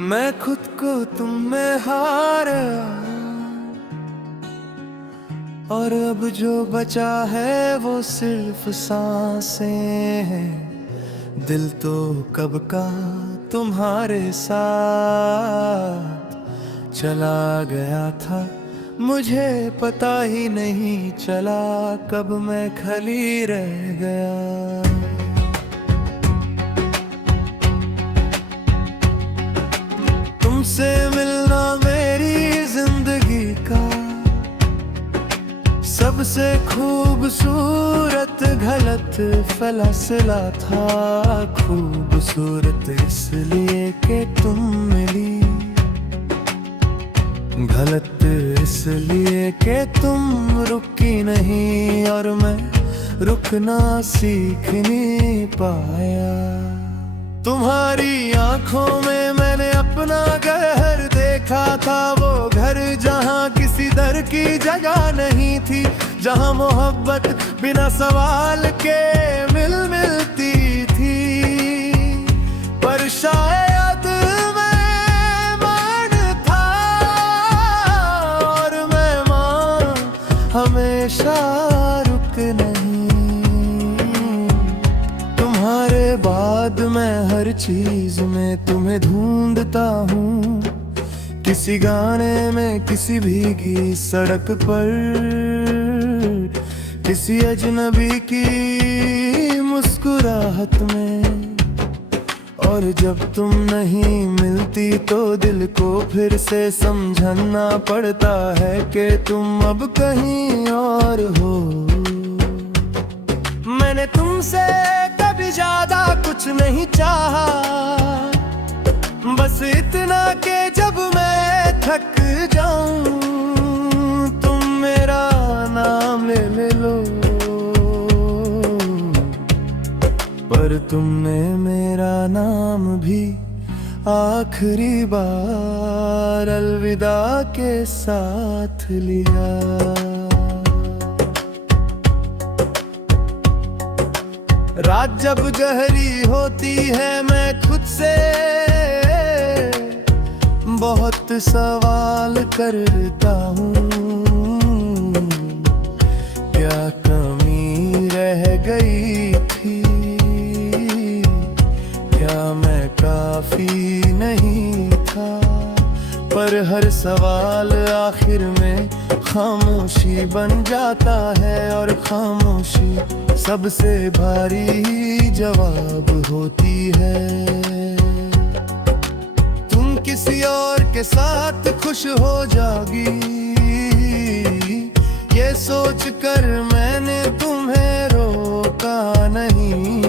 मैं खुद को तुम में हारा, और अब जो बचा है वो सिर्फ सांसें हैं। दिल तो कब का तुम्हारे साथ चला गया था, मुझे पता ही नहीं चला कब मैं खाली रह गया। तुमसे मिलना मेरी जिंदगी का सबसे खूबसूरत गलत फैसला था। खूबसूरत इसलिए कि तुम मिली, गलत इसलिए कि तुम रुकी नहीं और मैं रुकना सीख नहीं पाया। तुम्हारी आंखों में मैंने अपना घर देखा था, वो घर जहां किसी दर की जगह नहीं थी, जहां मोहब्बत बिना सवाल के मिलती थी। पर शायद मैं मान था और मैं मान हमेशा रुक नहीं। तुम्हारे बाद मैं हर चीज में तुम्हें ढूंढता हूँ, किसी गाने में, किसी भीगी सड़क पर, किसी अजनबी की मुस्कुराहट में। और जब तुम नहीं मिलती तो दिल को फिर से समझना पड़ता है कि तुम अब कहीं और हो। मैंने तुमसे कभी ज्यादा कुछ नहीं चाहा, बस इतना कि जब मैं थक जाऊं तुम मेरा नाम ले लो। पर तुमने मेरा नाम भी आखिरी बार अलविदा के साथ लिया। रात जब गहरी होती है मैं खुद से बहुत सवाल करता हूँ, क्या कमी रह गई थी, क्या मैं काफी नहीं था। पर हर सवाल आखिर में खामोशी बन जाता है, और खामोशी सबसे भारी जवाब होती है। तुम किसी और के साथ खुश हो जाओगी, ये सोच कर मैंने तुम्हें रोका नहीं,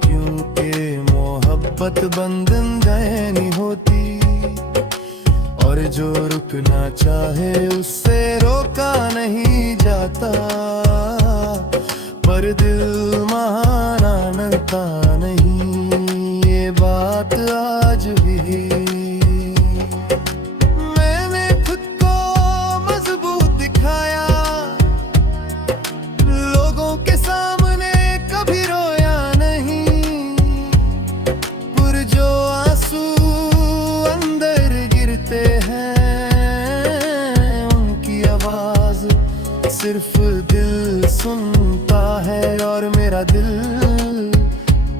क्योंकि मोहब्बत बंधन दैनी होती, और जो रुकना चाहे उससे रोका नहीं जाता। पर दिल मानता नहीं ये बात आज भी। मैंने खुद को मजबूत दिखाया, लोगों के सामने कभी रोया नहीं, पर जो आंसू अंदर गिरते हैं उनकी आवाज सिर्फ दिल सुनता है, और मेरा दिल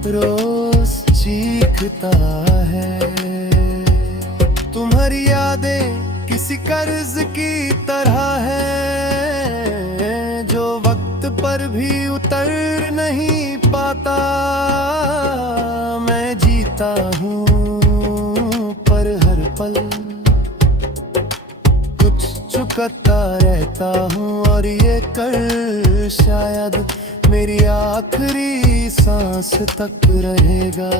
रोज चीखता है। तुम्हारी यादें किसी कर्ज की तरह है, जो वक्त पर भी उतर नहीं पाता। मैं जीता हूँ पर हर पल कुछ चुकाता रहता हूँ, और ये कर शायद मेरी आखिरी सांस तक रहेगा।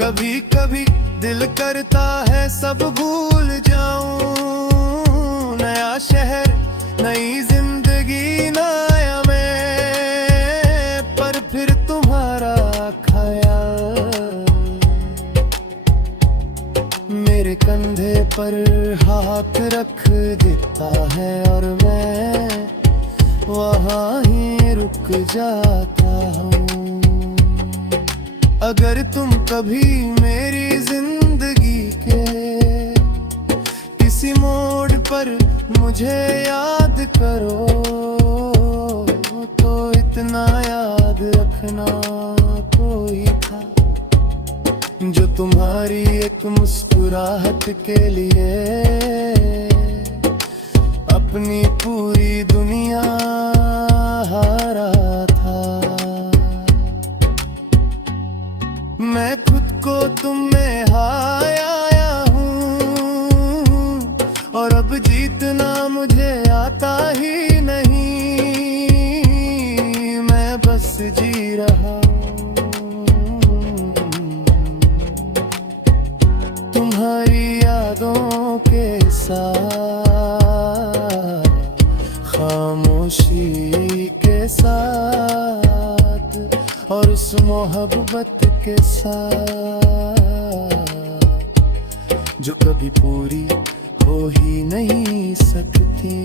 कभी कभी दिल करता है सब भूल जाऊं, नया शहर, नई जिंदगी, नया मैं। पर फिर तुम्हारा ख्याल मेरे कंधे पर हाथ रख देता है, और मैं वहाँ ही रुक जाता हूँ। अगर तुम कभी मेरी जिंदगी पर मुझे याद करो, तो इतना याद रखना कोई था जो तुम्हारी एक मुस्कुराहट के लिए अपनी पूरी दुनिया हारा था। मैं खुद को तुम में हाया हूँ और अब जीतना मुझे आता ही नहीं, मैं बस जी रहा हूँ तुम्हारी यादों के साथ, खामोशी के साथ और उस मोहब्बत के साथ जो कभी पूरी हो ही नहीं सकती।